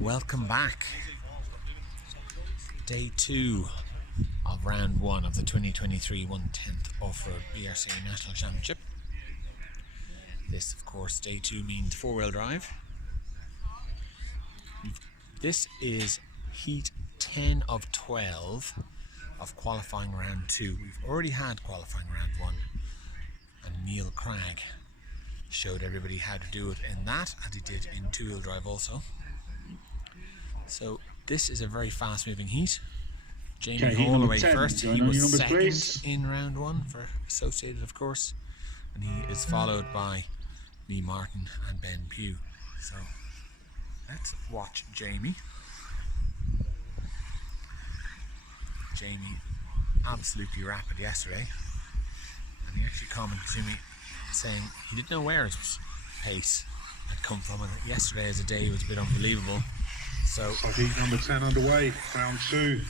Welcome back. Day 2 of round 1 of the 2023 10th Offroad BRCA National Championship. This, of course, day 2 means 4-wheel drive. This is heat 10 of 12 of qualifying round 2. We've already had qualifying round 1, and Neil Cragg showed everybody how to do it in that, as he did in 2-wheel drive also. So this is a very fast moving heat. Jamie Hall away first. He was second in round 1 for Associated, of course, and he is followed by Lee Martin and Ben Pugh. So let's watch Jamie. Jamie absolutely rapid yesterday, and he actually commented to me saying he didn't know where his pace had come from, and yesterday as a day was a bit unbelievable. So heat number 10 underway, round 2.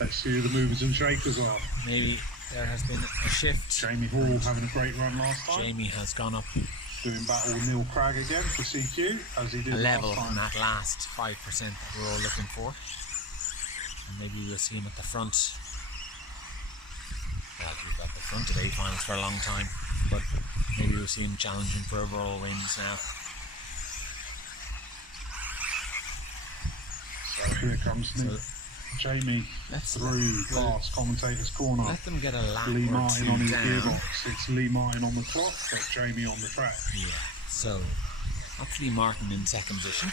Let's see who the movers and shakers are. Maybe there has been a shift. Jamie Hall having a great run last time. Jamie has gone up, doing battle with Neil Cragg again for CQ, as he did a level last time. in that last 5% that we're all looking for. And maybe we'll see him at the front. Well, we've got the front of A finals for a long time, but maybe we'll see him challenging for overall wins now. So here comes Jamie through past commentator's corner. Let them get a lap Lee or Martin two on his down. gearbox. It's Lee Martin on the clock, but Jamie on the track. Yeah, so that's Lee Martin in second position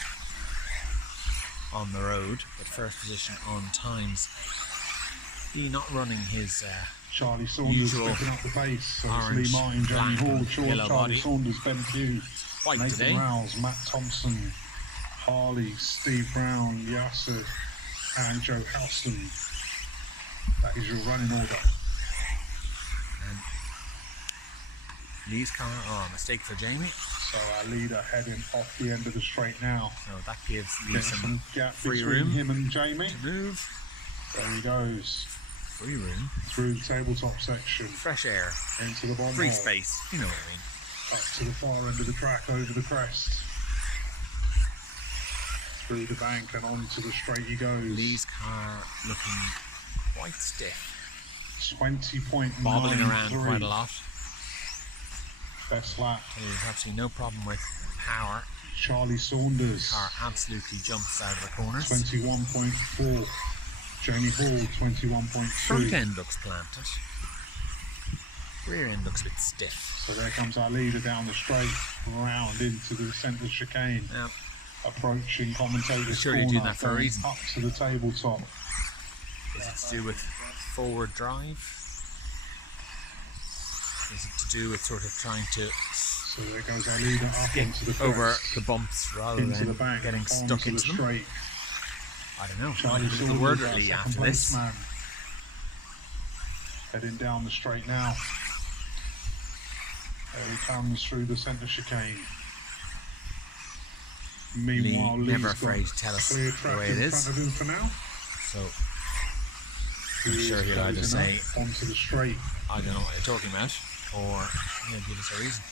on the road, but first position on times. He not running his Charlie Saunders usual picking up the pace. So orange, it's Lee Martin, Jamie black Hall, and Charlie yellow body. Saunders, Ben Pugh, White Nathan today. Rouse, Matt Thompson, Harley, Steve Brown, Yasser, and Joe Houston. That is your running order. And Lee's car, mistake for Jamie. So our leader heading off the end of the straight now. So that gives Lee Gets some gap free between room him and Jamie. to move. There he goes. Free room. Through the tabletop section. Fresh air. Into the bomb Free hole. space. You know what I mean. Up to the far end of the track, over the crest. Through the bank and onto the straight he goes. Lee's car looking quite stiff. 20.93. Bobbling around quite a lot. Best lap. There's absolutely no problem with power. Charlie Saunders. Car absolutely jumps out of the corners. 21.4. Jamie Hall, 21.2. Front end looks planted. Rear end looks a bit stiff. So there comes our leader down the straight, round into the centre chicane. Now, Approaching commentator's sure corner, you're doing that for a going reason. up to the tabletop. is it to do with forward drive? Is it to do with sort of trying to So there goes our leader up get into the crest, over the bumps rather into the than bank, getting stuck onto into the them? straight. I don't know. Charlie Might have a Saunders, word our at Lee second after place this. man. Heading down the straight now. There he comes through the centre chicane. Meanwhile, Lee, Lee's never got afraid to tell us clear the track way it in is. front of him for now. So I'm sure he'll either say, onto the straight. I don't know what you're talking about, or he'll give us a reason.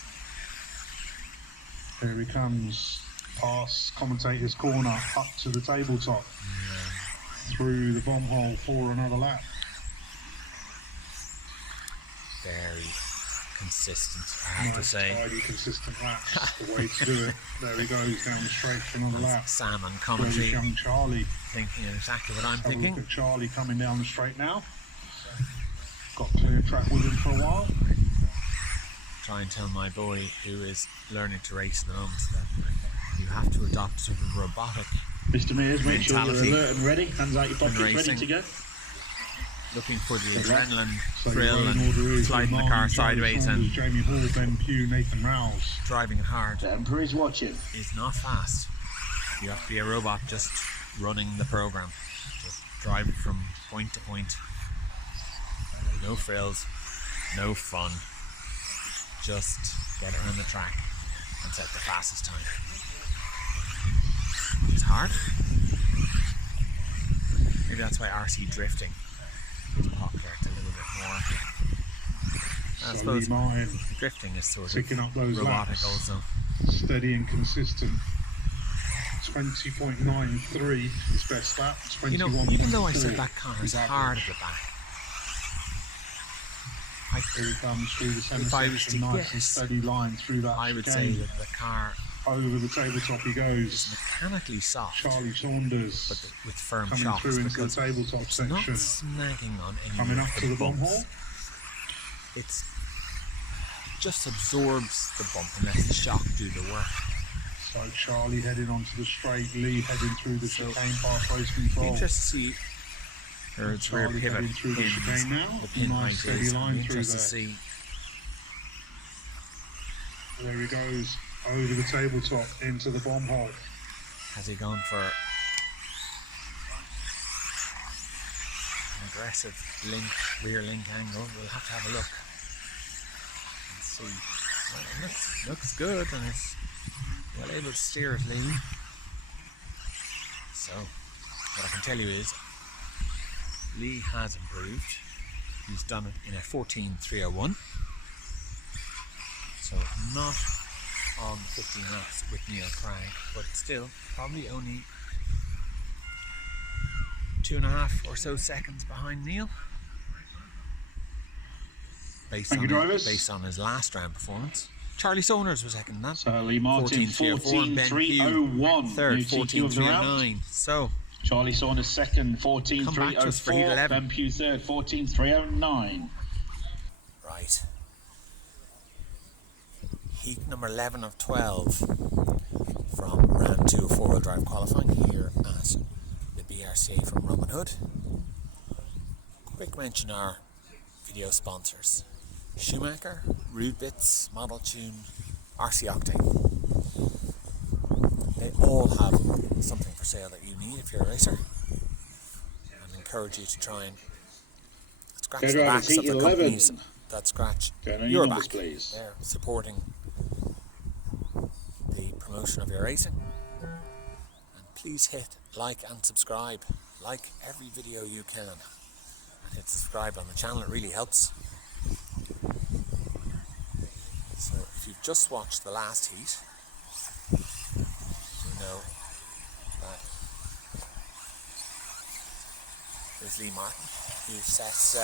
Here he comes, past commentator's corner, up to the tabletop, through the bomb hole for another lap. Very consistent, I have to Nice, say. tidy, consistent laps. The way to do it. There he goes down the straight for another lap. Sam and There's commentary young Charlie. thinking exactly what I'm Have a look thinking. at Charlie coming down the straight now. Got clear track with him for a while. Try and tell my boy who is learning to race at the moment that you have to adopt sort of robotic Mr. Mears, make sure you're mentality alert and ready. Hands out your pockets, ready racing. to go. looking for the adrenaline So thrill your running order and is sliding the Martin, car Charlie sideways Saunders, and Jamie Hall, Ben Pugh, Nathan Rouse. driving it hard The Emperor is watching. is not fast. You have to be a robot just running the program. Just drive it from point to point. No frills, no fun. Just get it on the track and set the fastest time. It's hard. Maybe that's why RC drifting is popular. It's a little bit more. I So suppose Lee Martin drifting is sort picking of up those robotic laps. also. Steady and consistent. 20.93 is best lap. You know, even though I said 21.4 that car is is hard at average. the back, Here he comes through the centre if I was section, to nice and guess, steady line through that I would say chicane. that the car Over the tabletop he is goes. mechanically soft, Charlie Saunders but with firm coming shocks, through into the because tabletop it's section. not snagging on any Coming of up to the bomb bumps. hole. It just absorbs the bump and lets the shock do the work. So Charlie heading onto the straight, Lee heading through the So, chicane past race Be control. interested to see where its rear Charlie pivot heading through the pins, chicane now. the pin Nice height steady is. line Be through interested to there. see. There he goes, over the tabletop, into the bomb hole. Has he gone for an aggressive rear link angle? We'll have to have a look and see. Well, it looks good, and it's well able to steer it, Lee. So, what I can tell you is, Lee has improved. He's done it in a 14.301. So not on 15 laps with Neil Craig, but still probably only 2.5 or so seconds behind Neil, based on his last round performance. Charlie Saunders was second in that. So Lee Martin 14.301. Third, New TQ of the round. 14.309. So Charlie Saunders second, Come back to us for heat 14.304. 11. Ben Pugh third, 14.309. right. Heat number 11 of 12 from round 2 of 4-wheel drive qualifying here at the BRCA from Robin Hood. Quick mention our video sponsors: Schumacher, Rude Bits, Model Tune, RC Octane. They all have something for sale that you need if you're a racer. I encourage you to try and scratch the backs of the companies that scratch your back. Please. They're supporting the promotion of your racing. And please hit like and subscribe. Like every video you can. And hit subscribe on the channel, it really helps. So if you've just watched the last heat, you know that there's Lee Martin, who sets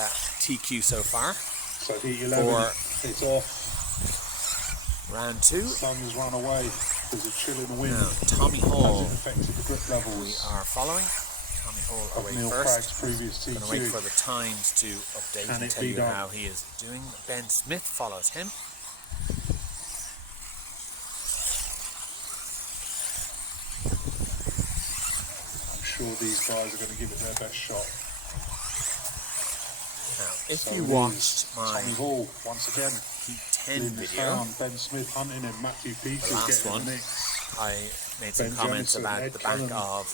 TQ so far. So heat 11, For it's off. round 2. Sun's run away. There's a chill in the wind. Now, Tommy Hall, Has it affected the grip levels? we are following. Tommy Hall of away Neil first. Craig's previous I'm going to wait TQ. for the times to update Can and it tell be you done? how he is doing. Ben Smith follows him. I'm sure these guys are going to give it their best shot. Now, if So you it watched is my Tommy Hall once again. Heat 10 Leading the video, sound, Ben Smith hunting him, Matthew Peters the last getting one, in the mix. I made some Ben comments Jemison, about Ed the back Cullen. of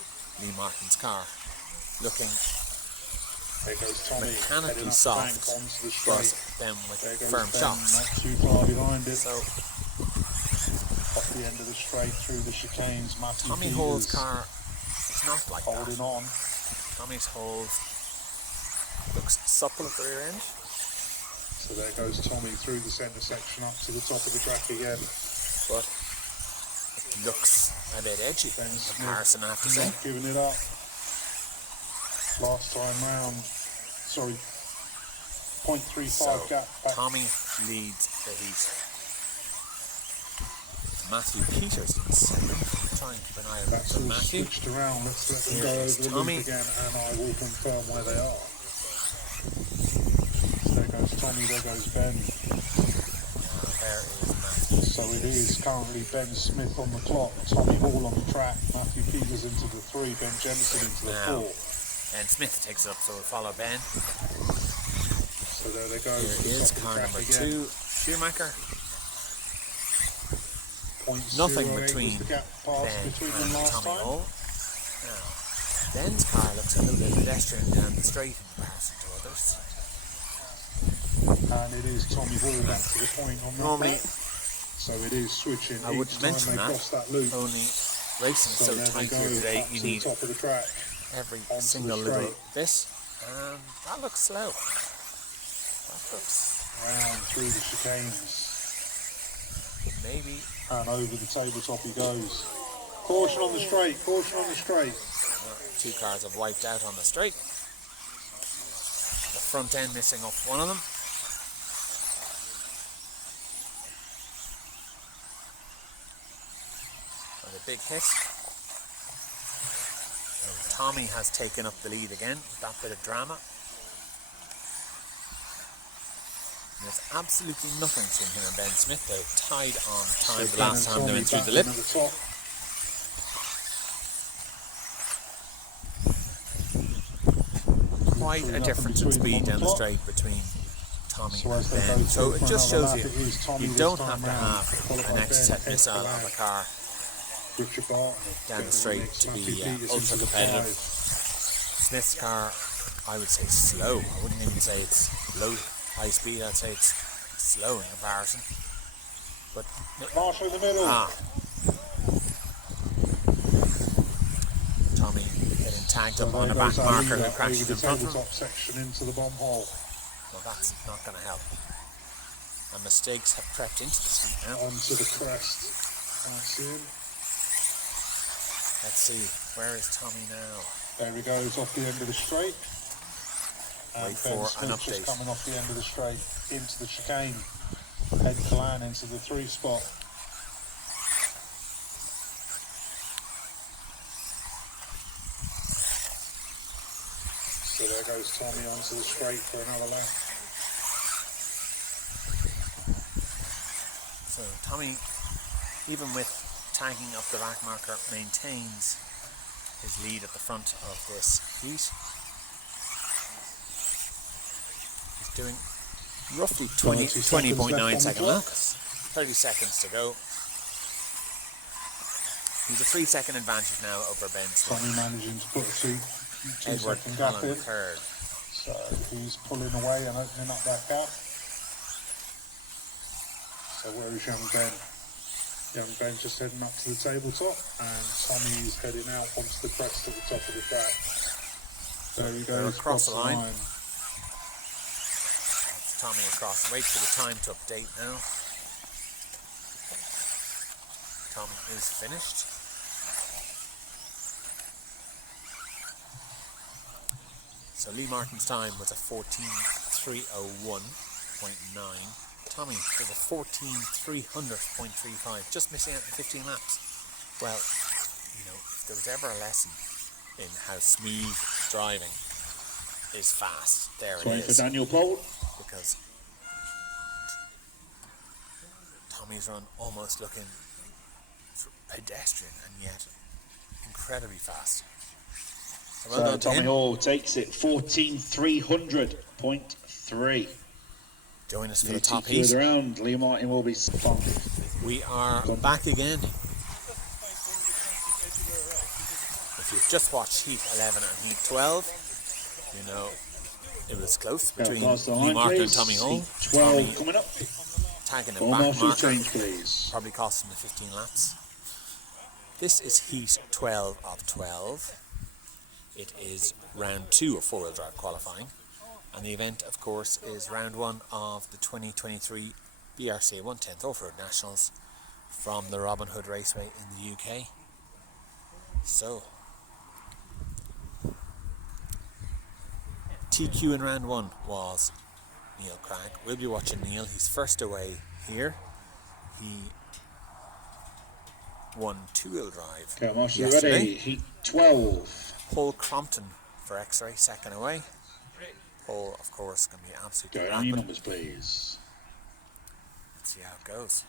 Lee Martin's car looking There goes Tommy mechanically heading up soft, the bank onto the but straight. then with There goes firm Ben, shocks. not too far behind it. So Off the end of the straight through the chicanes, Matthew Tommy Peters Hall's car is not like holding that. on. Tommy's Hall looks supple at the rear end, So there goes Tommy through the centre section up to the top of the track again. but it looks a bit edgy Ben in Smith comparison, I have to say. not giving it up. Last time round, sorry, 0.35 So gap back. Tommy leads the heat. Matthew Peters in second. Try and keep an eye out That's for all Matthew. switched around. Let's let them Here go is over the Tommy. loop again and I will confirm where they are. So there goes Tommy, there goes Ben. Now there is Matthew. So it is currently Ben Smith on the clock, Tommy Hall on the track, Matthew Peters into the 3, Ben Jemison into the Now, 4. and Smith takes it up, so we'll follow Ben. So there they go. Here to the is top of the car track number again. 2, Schumacher. 0.08 Nothing was between the gap Ben pass between them and last Tommy time. Hall. Now, Ben's car looks a little bit pedestrian down the straight in comparison to others. And it is Tommy Hall back to the point on that Normally, lap. So it is switching I each wouldn't time mention they that. cross that loop. Only racing So so there they tight go, here today, up you to the need top of the track. every Onto single the little straight. bit, and that looks slow. That looks Round through the chicanes. maybe And over the tabletop he goes. Caution on the straight, caution on the straight. two cars have wiped out on the straight. The front end missing off one of them. And a big hit. And Tommy has taken up the lead again with that bit of drama. And there's absolutely nothing between him and Ben Smith. They tied on time the last time they went through the lip. Quite a difference in speed down the straight between Tommy and Ben. So it just shows you don't have to have an exocet missile of a car down the straight to be ultra competitive. Smith's car, I would say slow. I wouldn't even say it's low high speed. I'd say it's slow in comparison. But Marshall in the middle. Tommy getting tagged up on a back marker who crashed in front of him. Top section into the bomb hole. Well, that's not going to help. And mistakes have crept into the seat now. Onto the crest. Can't see him. Let's see, where is Tommy now? There he goes off the end of the straight. And Wait Ben for an Smith update. just coming off the end of the straight into the chicane. Head clan into the 3 spot. So there goes Tommy onto the straight for another lap. So Tommy, even with tagging up the back marker, maintains his lead at the front of this heat. He's doing roughly 20.9 second lap. 30 seconds to go. He's a 3-second advantage now over Ben Smith. Tommy managing to put a 2-second gap in. Third. So he's pulling away and opening up that gap. So where is young Ben? Young Ben just heading up to the tabletop, and Tommy's heading out onto the crest at the top of the track. There he goes, across the line. That's Tommy across. Wait for the time to update now. Tommy is finished. So Lee Martin's time was a 14:301.9. Tommy was a 14:300.35, just missing out in 15 laps. Well, you know, if there was ever a lesson in how smooth driving is fast, there it is. For Daniel Pohl. Because Tommy's run almost looking pedestrian and yet incredibly fast. So well done to Tommy him. Hall takes it 14,300.3. Join us for the top heat. Further around, Lee Martin will be spun. We are back again. If you've just watched Heat 11 and Heat 12, you know it was close between Lee Martin and Tommy Hall. 12 Tommy coming up. tagging a Full back marshal marker, change, please. probably cost him the 15 laps. This is Heat 12 of 12. It is round 2 of 4-wheel drive qualifying. And the event, of course, is round 1 of the 2023 BRCA 10th Offroad Nationals from the Robin Hood Raceway in the UK. So, TQ in round 1 was Neil Craig. We'll be watching Neil. He's first away here. He won 2-wheel drive Okay, Marshall, you yesterday. ready? Heat 12. Paul Crompton for X-Ray, second away. Paul, of course, going to be absolutely Go on your rapid. numbers, please. Let's see how it goes.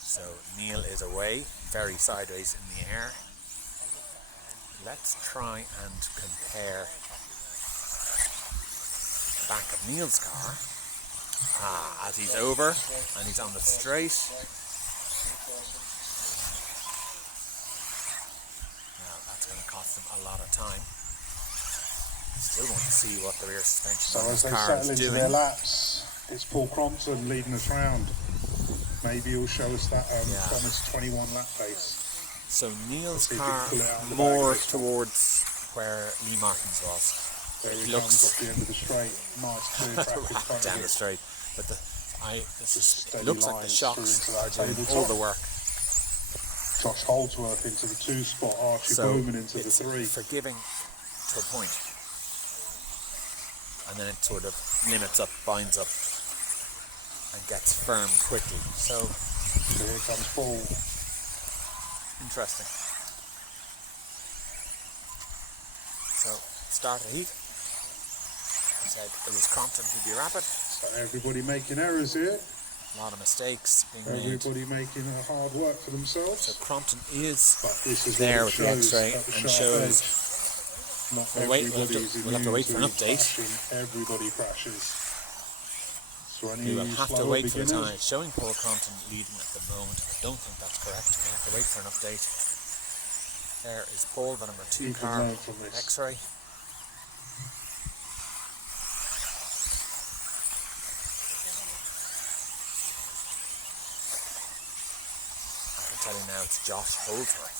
So Neil is away, very sideways in the air. Let's try and compare the back of Neil's car. As he's over and he's on the straight. Now that's going saves them a lot of time. Still want to see what the rear suspension So on as this they car settle is into doing. their laps, it's Paul Crompton leading us round. Maybe he'll show us that promised 21 lap pace. So Neil's See if he car can pull it out of the more bag this one. towards where Lee Martin's was. There he Looks comes off the end of the straight. Nice clear track in front of down him. the straight, but Just it looks like the steady shocks lines are through doing into that all the tabletop. work. Josh Holdsworth into the 2 spot, Archie So Bowman into the it's 3. forgiving to a point, and then it sort of limits up, binds up, and gets firm quickly. So Here comes Paul. interesting. So start the heat. I said it was Crompton who'd be rapid. So everybody making errors here. A lot of mistakes being made. Everybody making a hard work for themselves. So Crompton is But this is there what with it the shows X-ray at the and sharp shows. edge. Not We'll everybody's have to wait for an immune to update. crashing. Everybody crashes. So We will have to wait for the time. beginners. It's showing Paul Crompton leading at the moment. I don't think that's correct. We have to wait for an update. There is Paul, the number 2 You can car, learn from this. X-ray. I can tell you now it's Josh Holdsworth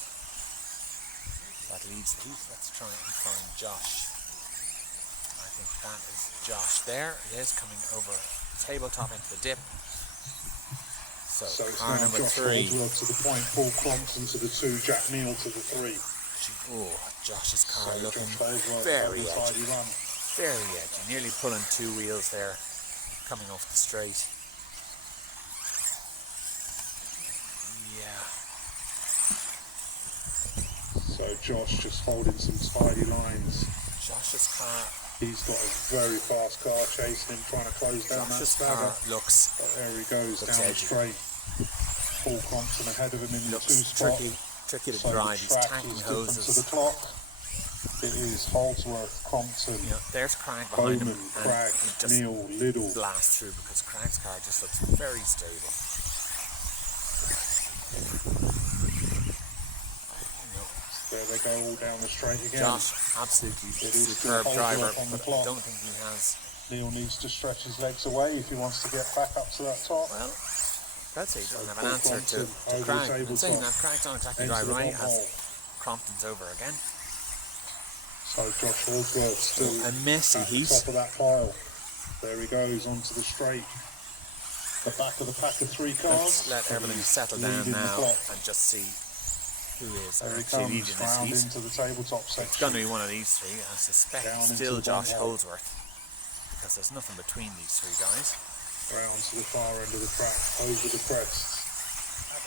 that leads the heat. Let's try and find Josh. I think that is Josh. There it is, coming over the tabletop into the dip. So it's car now number Josh 3. Holdsworth to the point, Paul Crompton to the 2, Jack Neal to the 3. Oh, Josh's car So looking Josh Holdsworth very on the edgy. tidy run. Very edgy. Nearly pulling 2 wheels there, coming off the straight. Yeah. So Josh just holding some tidy lines. Josh's car. He's got a very fast car chasing him, trying to close down that Josh's stagger. car looks But there he goes, looks down the edgy. straight. Paul Crompton ahead of him in the 2 looks spot. tricky to So drive. the He's track tanking is different to hoses. the clock. It is Holdsworth, Crompton, You know, there's Crag behind Bowman, him, Crag, and he just Neal, Liddle. blasts through because Crag's car just looks very stable. There they go all down the straight again. Josh, absolutely It is superb still driver, Holdsworth on the but I clock. don't think he has. Neal needs to stretch his legs away if he wants to get back up to that top. Well, that's it. He doesn't have an Paul answer to Crompton over Crag. the And saying tabletop. that, Crag's not exactly Into driving the right bottom as hole. Crompton's over again. So Josh Holdsworth still A messy at the heat. top of that pile. There he goes onto the straight. The back of the pack of 3 Let's cars. let everything He's settle down leading the now clock. and just see who is There he actually comes leading this round heat. into the tabletop It's section. going to be one of these 3. I suspect Down into still the Josh bottom hole. Holdsworth, because there's nothing between these 3 guys. Round to the far end of the track, over the crest.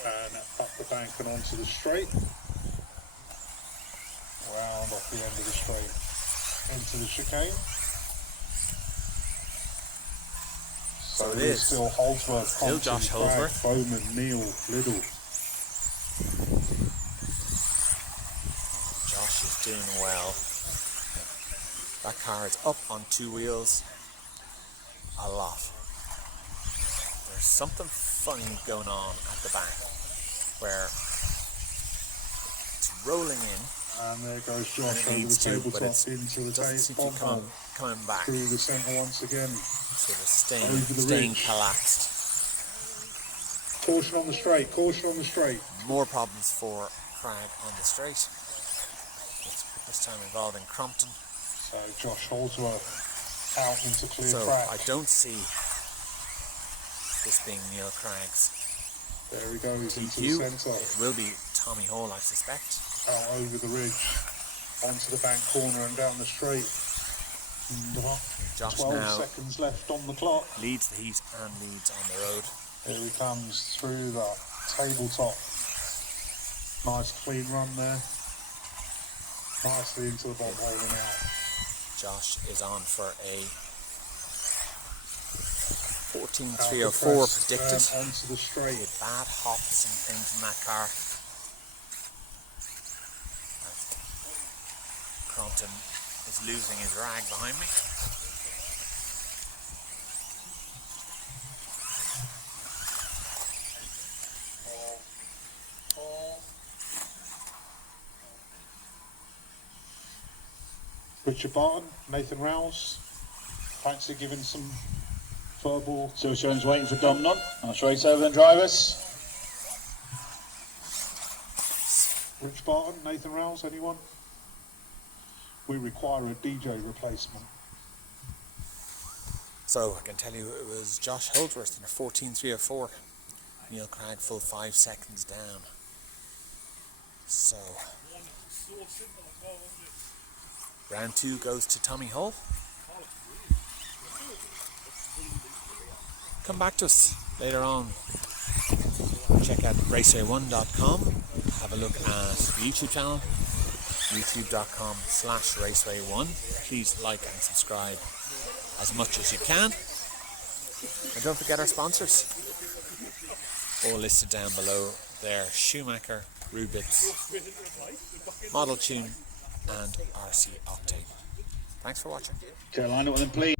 And up the bank and onto the straight. Round off the end of the straight. Into the chicane. So it is is. still Holdsworth, Still Crompton, Josh Crag, Holdsworth. Bowman, Neal, Liddle. Josh is doing well. That car is up on 2 wheels a lot. There's something funny going on at the back where it's rolling in And there goes and Josh it over the needs to, but tabletop it's into the doesn't seem to bomb hole. coming back. Through the centre once again. Sort of Over the staying ridge. collapsed. Caution on the straight, caution on the straight. More problems for Crag on the straight. This time involving Crompton. So Josh Holdsworth out into clear So track. I don't see this being Neil Crag's There he goes into TQ. the centre. It will be Tommy Hall, I suspect. Out over the ridge. Onto the bank corner and down the straight. Josh 12 now seconds left on the clock. leads the heat and leads on the road. Here he comes through the tabletop. Nice clean run there. Nicely into the bomb hole and out. Josh is on for a Out the 14.304 crest, predicted. onto the straight. With bad hops and things in that car. Crompton is losing his rag behind me. Richard Barton, Nathan Rouse. Thanks for giving some verbal. Still Sharon's waiting for Dom Nott. Nice race over the drivers. Rich Barton, Nathan Rouse, anyone? We require a DJ replacement. So I can tell you it was Josh Holdsworth in a 14.304. Neil Craig full 5 seconds down. So round 2 goes to Tommy Hull. Come back to us later on. Check out RacewayOne.com. Have a look at the YouTube channel, youtube.com/RacewayOne. Please like and subscribe as much as you can. And don't forget our sponsors. All listed down below there: Schumacher, Rubitz, Model Tune and RC Octane. Thanks for watching. Okay, line up with them, please.